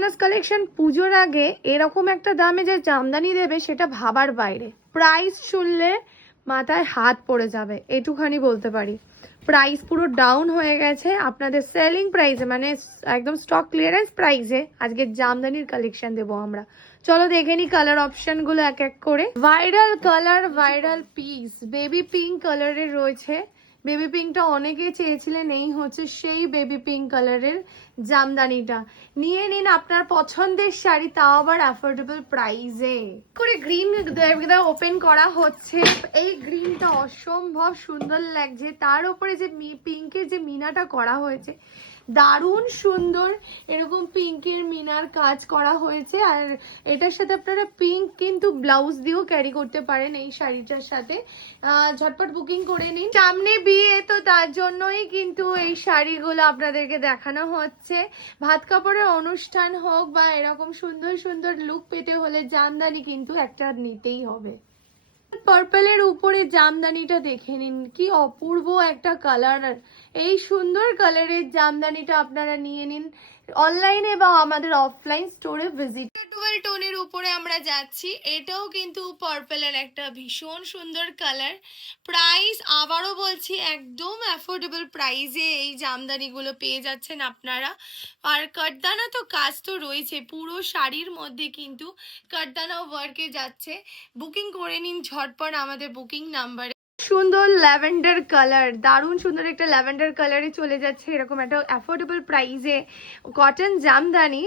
Collection পুজোর আগে এরকম একটা দামে যে জামদানি দেবে সেটা ভাবার বাইরে। প্রাইস শুনলে মাথায় হাত পড়ে যাবে, এটুখানি বলতে পারি। প্রাইস পুরো ডাউন হয়ে গেছে আপনাদের সেলিং প্রাইসে, মানে একদম স্টক ক্লিয়ারেন্স প্রাইসে আজকে জামদানির কালেকশন দেবো আমরা। চলো দেখে নি কালার অপশনগুলো এক এক করে। Viral colour, viral piece baby pink কালারের রয়েছে। বেবি পিঙ্কটা অনেকে চেয়েছিলেন, এই হচ্ছে সেই বেবি পিঙ্ক কালারের জামদানিটা। নিয়ে নিন আপনার পছন্দের শাড়ি, তাও আবার অ্যাফোর্ডেবল প্রাইসে। করে গ্রিন ওপেন করা হচ্ছে, এই গ্রিনটা অসম্ভব সুন্দর লাগছে, তার উপরে যে পিঙ্কের যে মিনাটা করা হয়েছে দারুণ সুন্দর। এরকম পিঙ্কের মিনার কাজ করা হয়েছে, আর এটার সাথে আপনারা পিঙ্ক কিন্তু ব্লাউজ দিয়েও ক্যারি করতে পারেন এই শাড়িটার সাথে। ঝটপট বুকিং করে নিন, সামনে বিয়ে তো তার জন্যই কিন্তু এই শাড়িগুলো আপনাদেরকে দেখানো হচ্ছে। ভাত কাপড়ের অনুষ্ঠান হোক বা এরকম সুন্দর সুন্দর লুক পেতে হলে জামদানি কিন্তু একটা নিতেই হবে। পার্পলের উপরে জামদানিটা দেখে নিন, কি অপূর্ব একটা কালার। এই সুন্দর কালারের জামদানিটা আপনারা নিয়ে নিন অনলাইনে বা আমাদের অফলাইন স্টোরে ভিজিট। ডুয়াল টোনের উপরে আমরা যাচ্ছি, এটাও কিন্তু পার্পলের একটা ভীষণ সুন্দর কালার। প্রাইস আবারও বলছি একদম অ্যাফোর্ডেবল প্রাইসে এই জামদানিগুলো পেয়ে যাচ্ছেন আপনারা। আর কাটদানা তো কাজ তো রয়েছে, পুরো শাড়ির মধ্যে কিন্তু কাটদানা ওয়ার্কে যাচ্ছে। বুকিং করে নিন ঝটপট আমাদের বুকিং নাম্বারে। সুন্দর ল্যাভেন্ডার কালার, দারুণ সুন্দর একটা ল্যাভেন্ডার কালারে চলে যাচ্ছে এরকম একটা অ্যাফোর্ডেবল প্রাইসে কটন জামদানি।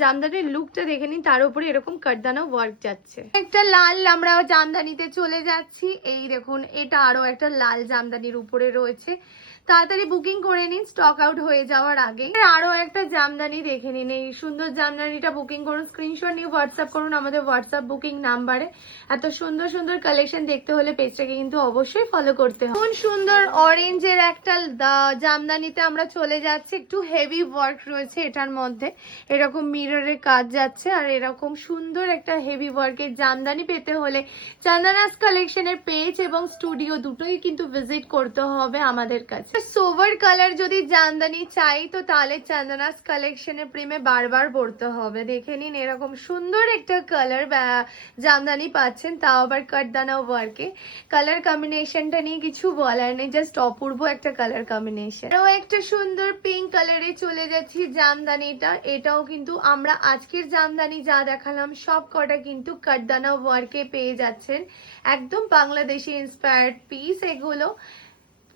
জামদানির লুকটা দেখে নিন, তার উপরে এরকম কাটদানা ওয়ার্ক যাচ্ছে। একটা লাল আমরা জামদানিতে চলে যাচ্ছি, এই দেখুন এটা আরো একটা লাল জামদানির উপরে রয়েছে। তাড়াতাড়ি বুকিং করে নিন স্টক আউট হয়ে যাওয়ার আগে। আরো একটা জামদানি দেখে নিন, এই সুন্দর জামদানিটা বুকিং করুন, স্ক্রিনশট নিয়ে হোয়াটসঅ্যাপ করুন আমাদের হোয়াটসঅ্যাপ বুকিং নাম্বারে। এত সুন্দর সুন্দর কালেকশন দেখতে হলে পেজটাকে কিন্তু অবশ্যই ফলো করতে হবে। কোন সুন্দর অরেঞ্জের একটা জামদানিতে আমরা চলে যাচ্ছি, একটু হেভি ওয়ার্ক রয়েছে এটার মধ্যে, এরকম মিররের কাজ যাচ্ছে। আর এরকম সুন্দর একটা হেভি ওয়ার্কের জামদানি পেতে হলে চন্দনাস কালেকশনের পেজ এবং স্টুডিও দুটোই কিন্তু ভিজিট করতে হবে আমাদের কাছে। সোভার কালার যদি জামদানি চাই তো তাহলে চন্দনাস কালেকশনের প্রেমে বারবার পড়তে হবে। দেখে নিন এরকম সুন্দর একটা কালার জামদানি পাচ্ছেন, তাও আবার কাটদানা ওয়ার্কে। কালার কম্বিনেশনটা নিয়ে কিছু বলার নেই, জাস্ট অপূর্ব একটা কালার কম্বিনেশন। আরও একটা সুন্দর পিঙ্ক কালারে চলে যাচ্ছি জামদানিটা, এটাও কিন্তু আমরা আজকের জামদানি যা দেখালাম সব কটা কিন্তু কাটদানা ওয়ার্কে পেয়ে যাচ্ছেন। একদম বাংলাদেশি ইন্সপায়ার্ড পিস এগুলো।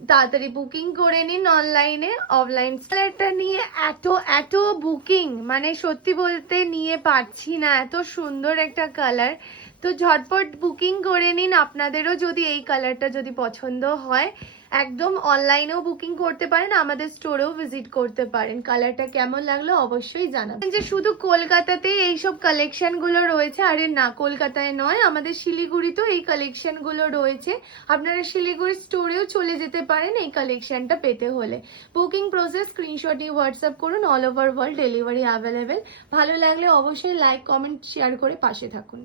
তাড়াতাড়ি বুকিং করে নিন অনলাইনে অফলাইন। কালারটা নিয়ে এত বুকিং, মানে সত্যি বলতে নিয়ে পারছি না, এত সুন্দর একটা কালার। তো ঝটপট বুকিং করে নিন। আপনাদেরও যদি এই কালারটা যদি পছন্দ হয় একদম অনলাইনেও বুকিং করতে পারেন, আমাদের স্টোরেও ভিজিট করতে পারেন। কালারটা কেমন লাগলো অবশ্যই জানাবেন। যে শুধু কলকাতাতেই এইসব কালেকশনগুলো রয়েছে, আরে না, কলকাতায় নয়, আমাদের শিলিগুড়িতেও এই কালেকশনগুলো রয়েছে। আপনারা শিলিগুড়ি স্টোরেও চলে যেতে পারেন এই কালেকশনটা পেতে হলে। বুকিং প্রসেস স্ক্রিনশট নিয়ে হোয়াটসঅ্যাপ করুন, all over world delivery available. ভালো লাগলে অবশ্যই লাইক কমেন্ট শেয়ার করে পাশে থাকুন।